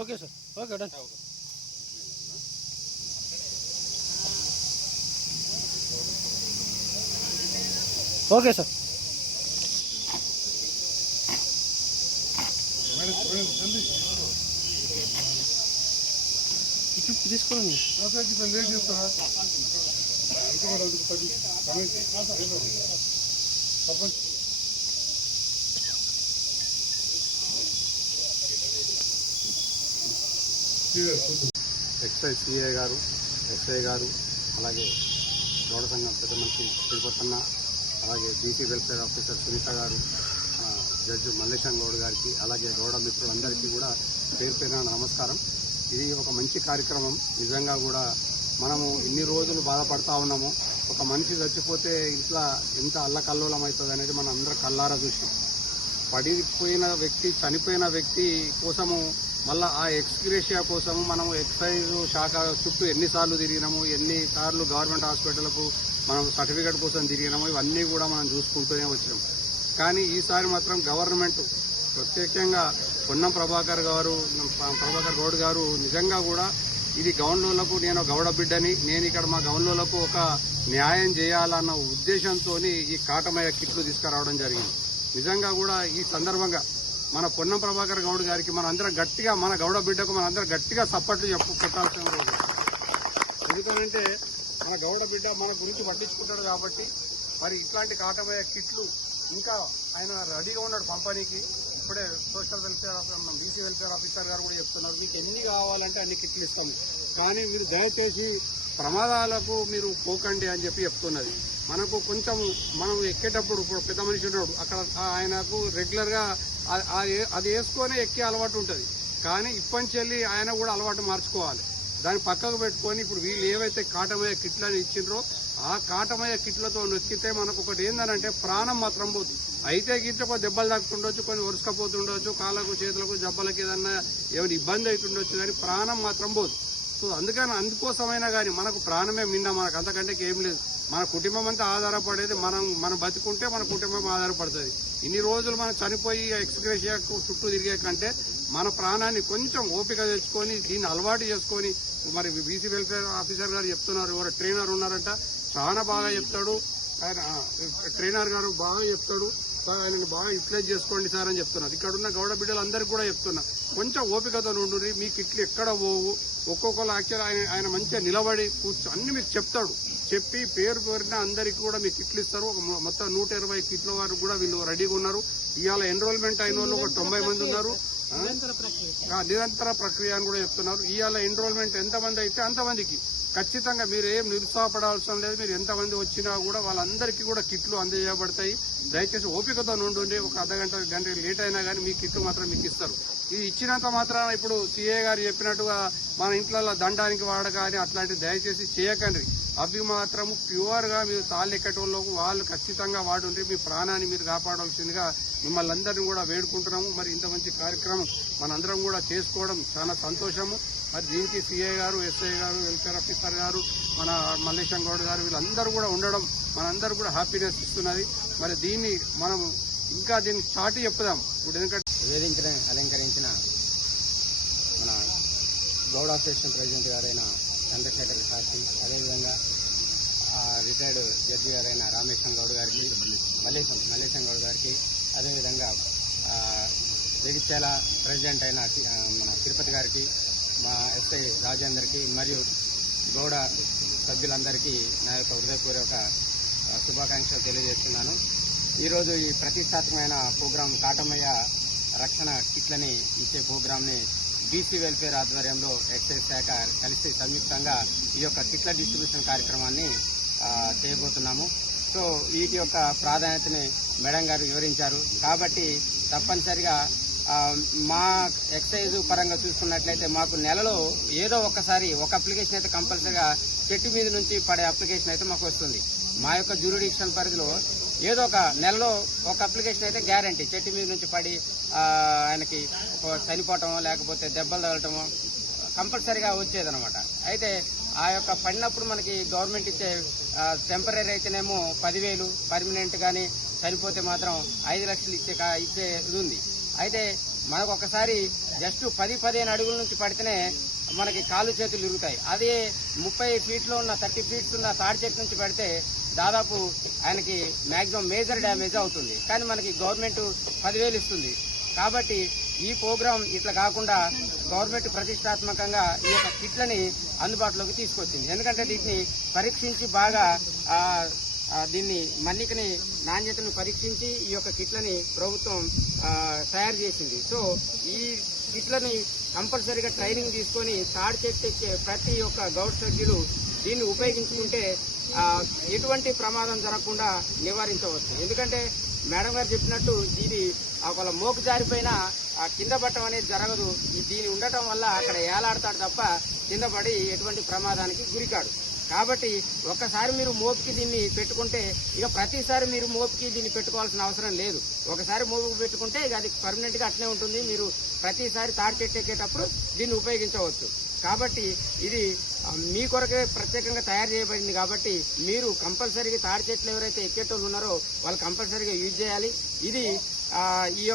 Okay sir, okay done. Okay sir. తీసుకోండి. Late చేస్తారా? Excise CI గారు, ఎస్ఐ గారు, అలాగే గౌడ సంఘం పెద్ద మనిషి తిరుపతన్న, అలాగే బీసీ వెల్ఫేర్ ఆఫీసర్ సునీత గారు, జడ్జి మల్లేశం గౌడ్ గారికి, అలాగే గౌడ మిత్రులందరికీ కూడా పేరు పేరున నమస్కారం. ఇది ఒక మంచి కార్యక్రమం. నిజంగా కూడా మనము ఇన్ని రోజులు బాధపడతా ఉన్నాము. ఒక మనిషి చచ్చిపోతే ఇంట్లో ఎంత అల్లకల్లోలం అవుతుంది అనేది మనం అందరం కళ్ళారా చూసాం. పడిపోయిన వ్యక్తి, చనిపోయిన వ్యక్తి కోసము మళ్ళీ ఆ ఎక్స్గ్రేషియా కోసము మనము ఎక్సైజ్ శాఖ చుట్టూ ఎన్నిసార్లు తిరిగినాము, ఎన్నిసార్లు గవర్నమెంట్ హాస్పిటల్కు మనం సర్టిఫికేట్ కోసం తిరిగినాము, ఇవన్నీ కూడా మనం చూసుకుంటూనే వచ్చినాం. కానీ ఈసారి మాత్రం గవర్నమెంట్ ప్రత్యేకంగా పొన్నం ప్రభాకర్ గౌడ్ గారు నిజంగా కూడా ఇది గౌన్లోలకు, నేను గౌడ బిడ్డని, నేను ఇక్కడ మా గౌన్లోలకు ఒక న్యాయం చేయాలన్న ఉద్దేశంతో ఈ కాటమయ్య కిట్లు తీసుకురావడం జరిగింది. నిజంగా కూడా ఈ సందర్భంగా మన పొన్నం ప్రభాకర్ గౌడ్ గారికి మన అందరం గట్టిగా, మన గౌడ బిడ్డకు మన అందరం గట్టిగా సపోర్ట్లు కొట్టాల్సిన రోజు. ఎందుకంటే మన గౌడ బిడ్డ మన గురించి పట్టించుకుంటాడు కాబట్టి మరి ఇట్లాంటి కాటమయ్య కిట్లు ఇంకా ఆయన రెడీగా ఉన్నాడు పంపనీకి. ఇప్పుడే social welfare BC welfare officer గారు కూడా చెప్తున్నారు, మీకు ఎన్ని కావాలంటే అన్ని కిట్లు ఇస్తాము, కానీ మీరు దయచేసి ప్రమాదాలకు మీరు పోకండి అని చెప్పి చెప్తున్నది. మనకు కొంచెం మనం ఎక్కేటప్పుడు ఇప్పుడు పెద్ద మనిషి ఉన్నాడు అక్కడ, ఆయనకు రెగ్యులర్గా అది వేసుకొని ఎక్కే అలవాటు ఉంటుంది. కానీ ఇప్పటి ఆయన కూడా అలవాటు మార్చుకోవాలి. దాన్ని పక్కకు పెట్టుకొని ఇప్పుడు వీళ్ళు ఏవైతే కాటమయ్య కిట్లని ఇచ్చిండ్రో ఆ కాటమయ్య కిట్లతో నొక్కితే మనకు ఒకటి ఏందనంటే ప్రాణం మాత్రం పోతుంది. అయితే గిట్ల కొన్ని దెబ్బలు తాకుతుండొచ్చు, కొన్ని వరుసకపోతుండొచ్చు, కాళ్ళకు చేతులకు జబ్బలకి ఏదన్నా ఏమైనా ఇబ్బంది అవుతుండొచ్చు, కానీ ప్రాణం మాత్రం పోదు. సో అందుకోసమైనా కానీ మనకు ప్రాణమే మింద, మనకు అంతకంటే ఏం లేదు. మన కుటుంబం అంతా ఆధారపడేది మనం బతుకుంటే మన కుటుంబం ఆధారపడుతుంది. ఇన్ని రోజులు మనం చనిపోయి ఎక్స్గ్రేషియాకు చుట్టూ తిరిగే కంటే మన ప్రాణాన్ని కొంచెం ఓపిక తెచ్చుకొని దీన్ని అలవాటు చేసుకొని, మరి బీసీ వెల్ఫేర్ ఆఫీసర్ గారు చెప్తున్నారు, ఎవరు ట్రైనర్ ఉన్నారంట, చాలా బాగా చెప్తాడు ఆయన, ట్రైనర్ గారు బాగా చెప్తాడు, ఆయనని బాగా యూటిలైజ్ చేసుకోండి సార్ అని చెప్తున్నారు. ఇక్కడ ఉన్న గౌడ బిడ్డలందరికీ కూడా చెప్తున్నా, కొంచెం ఓపికతో ఉండుర్రి, మీకు ఇట్లు ఎక్కడ పోవు. ఒక్కొక్కరు యాక్చువల్ ఆయన మంచిగా నిలబడి అన్ని మీకు చెప్తాడు. చెప్పి పేరు పేరున అందరికీ కూడా మీకు కిట్లు ఇస్తారు. మొత్తం 120 కిట్ల వారు కూడా వీళ్ళు రెడీగా ఉన్నారు. ఇవాళ ఎన్రోల్మెంట్ అయిన వాళ్ళు ఒక 90 మంది ఉన్నారు. నిరంతర ప్రక్రియ అని కూడా చెప్తున్నారు. ఇవాళ ఎన్రోల్మెంట్ ఎంతమంది అయితే అంతమందికి ఖచ్చితంగా మీరు ఏం నిరుత్సాహపడాల్సిన లేదు. మీరు ఎంతమంది వచ్చినా కూడా వాళ్ళందరికీ కూడా కిట్లు అందజేయబడతాయి. దయచేసి ఓపికతో నుండి ఒక గంట లేట్ అయినా కానీ మీ కిట్లు మాత్రం మీకు ఇస్తారు. ఇది ఇచ్చినంత మాత్రాన ఇప్పుడు సీఏ గారు చెప్పినట్టుగా మన ఇంట్లో దండానికి వాడగాని అట్లాంటివి దయచేసి చేయకండి. అవి మాత్రము ప్యూర్గా మీరు తాళ్ళు ఎక్కటోళ్ళకు వాళ్ళు ఖచ్చితంగా వాడుంటే మీ ప్రాణాన్ని మీరు కాపాడాల్సిందిగా మిమ్మల్ని అందరినీ కూడా వేడుకుంటున్నాము. మరి ఇంత మంచి కార్యక్రమం మనందరం కూడా చేసుకోవడం చాలా సంతోషము. మరి దీనికి సిఐ గారు, ఎస్ఐ గారు, వెల్ఫేర్ ఆఫీసర్ గారు, మన మల్లేశం గౌడ్ గారు వీళ్ళందరూ కూడా ఉండడం మనందరూ కూడా హ్యాపీనెస్ ఇస్తున్నది. మరి దీన్ని మనం ఇంకా దీన్ని చాటి చెప్పుదాం. ఇప్పుడు ఎందుకంటే అలంకరించిన మన గౌడ అసోసియేషన్ ప్రెసిడెంట్ గారైన చంద్రశేఖర్ శాస్త్రి, అదేవిధంగా రిటైర్డ్ జడ్జి గారైన రామేశం గౌడ్ గారికి, మల్లేశం గౌడ్ గారికి, అదేవిధంగా జగిత్యాల ప్రెసిడెంట్ అయిన మన తిరుపతి గారికి, మా ఎస్ఐ రాజేందర్కి మరియు గౌడ సభ్యులందరికీ నా యొక్క హృదయపూర్వక శుభాకాంక్షలు తెలియజేస్తున్నాను. ఈరోజు ఈ ప్రతిష్టాత్మకమైన ప్రోగ్రాం కాటమయ్య రక్షణ కిట్లని ఇచ్చే ప్రోగ్రాంని బీసీ వెల్ఫేర్ ఆధ్వర్యంలో ఎక్సైజ్ శాఖ కలిసి సంయుక్తంగా ఈ యొక్క కిట్ల డిస్ట్రిబ్యూషన్ కార్యక్రమాన్ని చేయబోతున్నాము. సో వీటి యొక్క ప్రాధాన్యతని మేడం గారు వివరించారు. కాబట్టి తప్పనిసరిగా మా ఎక్సైజ్ పరంగా చూసుకున్నట్లయితే మాకు నెలలో ఏదో ఒకసారి ఒక అప్లికేషన్ అయితే కంపల్సరిగా చెట్టు మీద నుంచి పడే అప్లికేషన్ అయితే మాకు వస్తుంది. మా యొక్క జ్యూరిడిక్షన్ పరిధిలో ఏదో ఒక నెలలో ఒక అప్లికేషన్ అయితే గ్యారంటీ చెట్టు మీద నుంచి పడి ఆయనకి చనిపోవటమో లేకపోతే దెబ్బలు తగలటమో కంపల్సరిగా వచ్చేదనమాట. అయితే ఆ యొక్క పడినప్పుడు మనకి గవర్నమెంట్ ఇచ్చే టెంపరీ అయితేనేమో 10,000, పర్మనెంట్ కానీ చనిపోతే మాత్రం 5 లక్షలు ఇచ్చే ఇది ఉంది. అయితే మనకు ఒకసారి జస్ట్ 10-15 అడుగుల నుంచి పడితేనే మనకి కాళ్ళు చేతులు ఇరుగుతాయి. అదే 30 ఫీట్లో ఉన్న 30 ఫీట్స్ ఉన్న తాడి చెట్టు నుంచి పడితే దాదాపు ఆయనకి మాక్సిమం మేజర్ డ్యామేజ్ అవుతుంది. కానీ మనకి గవర్నమెంట్ 10,000 ఇస్తుంది. కాబట్టి ఈ ప్రోగ్రాం ఇట్లా కాకుండా గవర్నమెంట్ ప్రతిష్టాత్మకంగా ఈ యొక్క కిట్లని అందుబాటులోకి తీసుకొచ్చింది. ఎందుకంటే వీటిని పరీక్షించి బాగా దీన్ని మన్నికని నాణ్యతను పరీక్షించి ఈ యొక్క కిట్లని ప్రభుత్వం తయారు చేసింది. సో ఈ కిట్లని కంపల్సరీగా ట్రైనింగ్ తీసుకొని తాడి చెట్టు ఎక్కే ప్రతి ఒక్క గౌడ్ సభ్యులు దీన్ని ఉపయోగించుకుంటే ఎటువంటి ప్రమాదం జరగకుండా నివారించవచ్చు. ఎందుకంటే మేడం గారు చెప్పినట్టు ఇది ఒకవేళ మోకు జారిపోయినా కింద పట్టడం అనేది జరగదు. దీని ఉండటం వల్ల అక్కడ ఏలాడతాడు తప్ప కింద పడి ఎటువంటి ప్రమాదానికి గురికాడు. కాబట్టి ఒక్కసారి మీరు మోపుకి దీన్ని పెట్టుకుంటే ఇక ప్రతిసారి మీరు మోపుకి దీన్ని పెట్టుకోవాల్సిన అవసరం లేదు. ఒకసారి మోపుకి పెట్టుకుంటే ఇక అది పర్మనెంట్ గా అట్నే ఉంటుంది. మీరు ప్రతిసారి తాడి చెట్టు ఎక్కేటప్పుడు దీన్ని ఉపయోగించవచ్చు. కాబట్టి ఇది మీ కొరకే ప్రత్యేకంగా తయారు చేయబడింది. కాబట్టి మీరు కంపల్సరీగా తాడి చెట్లు ఎవరైతే ఎక్కేటోళ్ళు ఉన్నారో వాళ్ళు కంపల్సరీగా యూజ్ చేయాలి. ఇది ఈ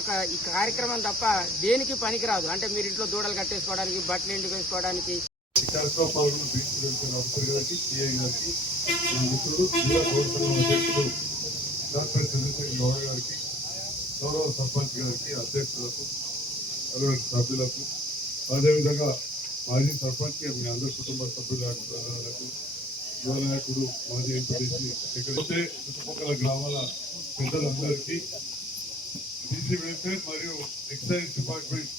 కార్యక్రమం తప్ప దేనికి పనికిరాదు. అంటే మీరు ఇంట్లో దూడలు కట్టేసుకోవడానికి, బట్టలు ఎండు వేసుకోవడానికి. ఈ కార్యక్రమం పాల్గొన్న బీసీ వెల్ఫేర్ ఆఫీసర్ గారికి, సిఐ గారికి, నా మిత్రుడు జిల్లా గౌరవ సంఘం అధ్యక్షుడు డాక్టర్ చంద్రశేఖర్ గౌడ గారికి, గౌరవ సర్పంచ్ గారికి, అధ్యక్షులకు, సభ్యులకు, అదేవిధంగా మాజీ సర్పంచ్ మీ అందరి కుటుంబ సభ్యులకు, యువ నాయకుడు, మాజీ ఎంపీటీసీ, ఎక్కడైతే చుట్టుపక్కల గ్రామాల పెద్దలందరికీ, బీసీ వెల్ఫేర్ మరియు ఎక్సైజ్ డిపార్ట్మెంట్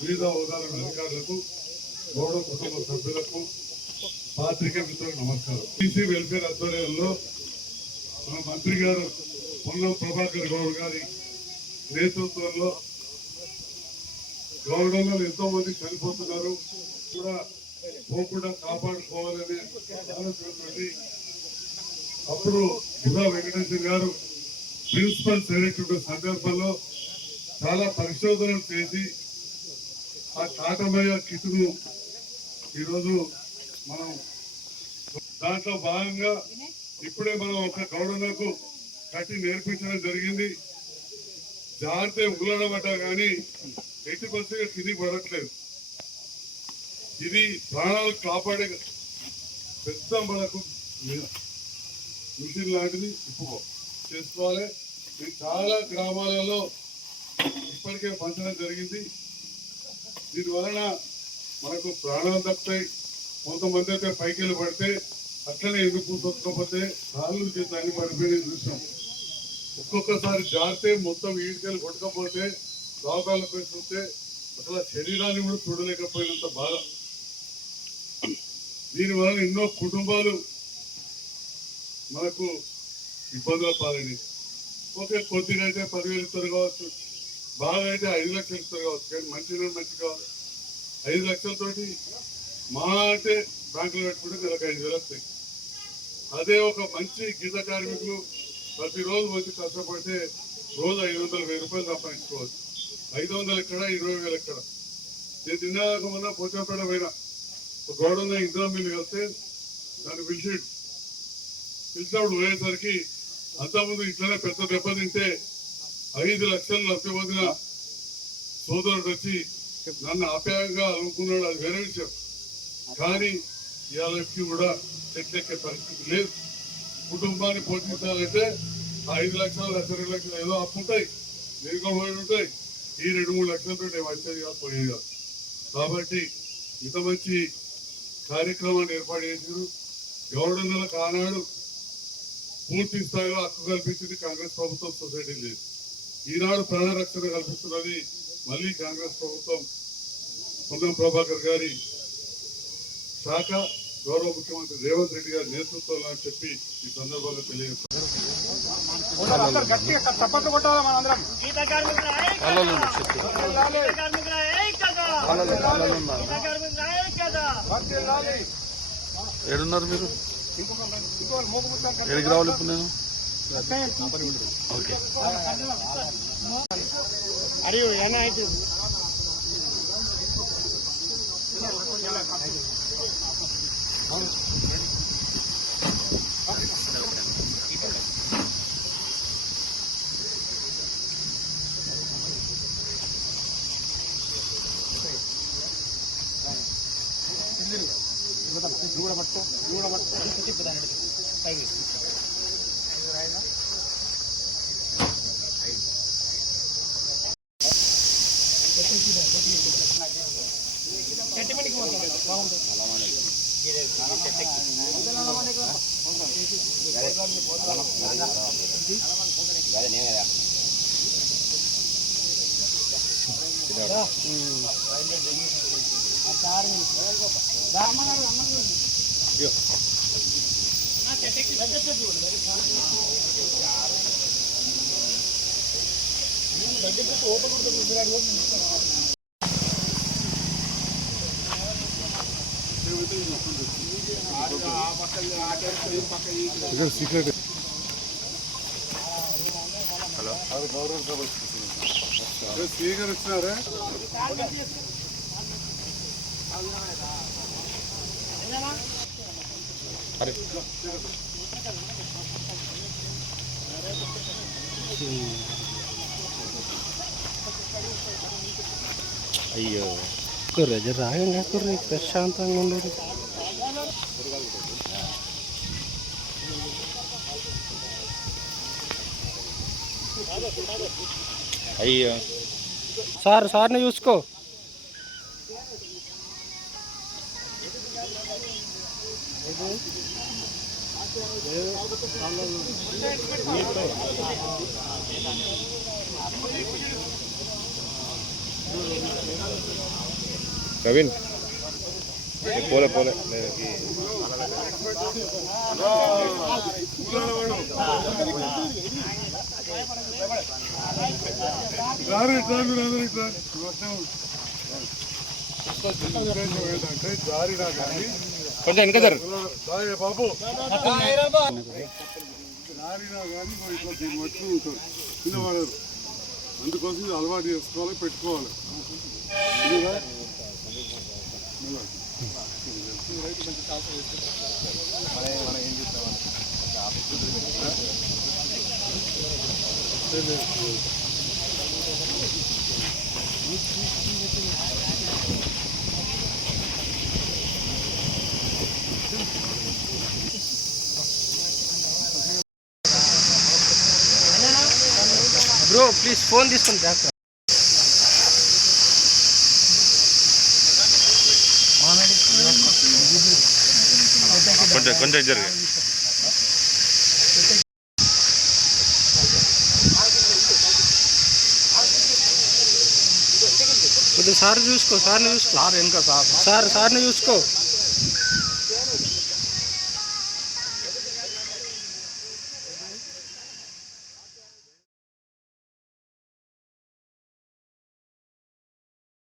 వివిధ హోదాల అధికారులకు, గౌరవ కుటుంబ సభ్యులకు, పాత్రికా మిత్రులకు నమస్కారం. బీసీ వెల్ఫేర్ ఆధ్వర్యంలో మన మంత్రి గారు పొన్నం ప్రభాకర్ గౌడ్ గారి నేతృత్వంలో గౌడంలో ఎంతో మంది చనిపోతున్నారు కూడా పోకుండా కాపాడుకోవాలనే ఆలోచనతోటి అప్పుడు బుధా వెంకటేశ్వర గారు ప్రిన్సిపల్ సెక్రటరీ సందర్భంలో చాలా పరిశోధనలు చేసి ఆ కాటమయ్య కిటును ఈరోజు మనం దాంట్లో భాగంగా ఇప్పుడే మనం ఒక గౌడనకు కట్టి నేర్పించడం జరిగింది. జాగ్రత్త ఉల్లడమట కానీ ఎట్టి పరిస్థితిగా తిరిగి పడట్లేదు. ఇది ప్రాణాలు కాపాడే పెద్ద మనకు మిషన్ లాంటిది ఇప్పుడు చేసుకోవాలి. ఇది చాలా గ్రామాలలో ఇప్పటికే పంచడం జరిగింది. దీని వలన మనకు ప్రాణాలు తప్పుతాయి. కొంతమంది అయితే పైకి పడితే అట్లనే ఎందుకు తొక్కకపోతే కాళ్ళు చేసి అన్ని పడిపోయి చూసాం. ఒక్కొక్కసారి జారితే మొత్తం ఈడికెళ్ళి కొట్టకపోతే రోగాలకు చూస్తే అసలు శరీరాన్ని కూడా చూడలేకపోయినంత బాధ. దీనివల్ల ఎన్నో కుటుంబాలు మనకు ఇబ్బందుల పాలైనవి. ఓకే, కొద్దిగా అయితే 10,000 ఇస్తారు కావచ్చు, బాగా అయితే 5 లక్షలు ఇస్తారు కావచ్చు. కానీ మంచి కావాలి. 5 లక్షలతోటి మా అంటే బ్యాంకులో పెట్టుకుంటే నెలకు 5,000 వస్తాయి. అదే ఒక మంచి గీత కార్మికులు ప్రతిరోజు వచ్చి కష్టపడితే రోజు 500,000 రూపాయలు సంపాదించుకోవచ్చు. 500 ఎక్కడ, 20,000 ఎక్కడ. నేను తిన్నాక మొన్న పోచంపేట పోయినా గోడన్న ఇంద్రా మిల్లు కలిస్తే దాన్ని పిలిచినప్పుడు పోయేసరికి అంతకుముందు ఇట్లనే పెద్ద దెబ్బ తింటే 5 లక్షలు లబ్ధి పొందిన సోదరుడు వచ్చి నన్ను ఆప్యాయంగా అనుకున్నాడు. అది వేరే విషయం. కానీ ఇవాళకి కూడా చెట్లెక్కే పరిస్థితి లేదు. కుటుంబాన్ని పోషించాలంటే 5 లక్షలు, 1,2 లక్షలు ఏదో అప్పు ఉంటాయి, నిరుగోబడి ఉంటాయి. ఈ 2-3 లక్షలతో వచ్చేది కాదు, పోయేది కాదు. కాబట్టి ఇంత మంచి కార్యక్రమాన్ని ఏర్పాటు చేశారు. గౌడన్నలకు ఆనాడు పూర్తి స్థాయిలో హక్కు కల్పించింది కాంగ్రెస్ ప్రభుత్వం, సొసైటీ లేదు. ఈనాడు ప్రాణ రక్షణ కల్పిస్తున్నది మళ్ళీ కాంగ్రెస్ ప్రభుత్వం, పొన్నం ప్రభాకర్ గారి శాఖ, గౌరవ ముఖ్యమంత్రి రేవంత్ రెడ్డి గారి నేతృత్వంలో అని చెప్పి ఈ సందర్భంగా తెలియజేస్తారు. ఏడున్నారు మీరు? ఎక్కడికి రావాలి ఇప్పుడు నేను? ఓకే. అరే ఏనాయిತು సీక్రెట్ స్పీకర్ ఇచ్చినారా అయ్యో కుర్ర రాగంగా కుర్ర ప్రశాంతంగా ఉండదు. అయ్యో సార్ని చూసుకో. ప్రవీణ్ పోలే కొంచెం వెనక జరు బాబు దారినా కానీ ఇట్లా దీన్ని పట్టుకుని ఉంటారు కింద పడరు. అందుకోసం ఇది అలవాటు చేసుకోవాలి, పెట్టుకోవాలి. బ్రో ప్లీజ్ ఫోన్ తీసుకొని బ్యాక్. కొంచెం జరిగి కొద్దిగా సార్ని చూసుకో. సార్ వెనుక సార్ని చూసుకో.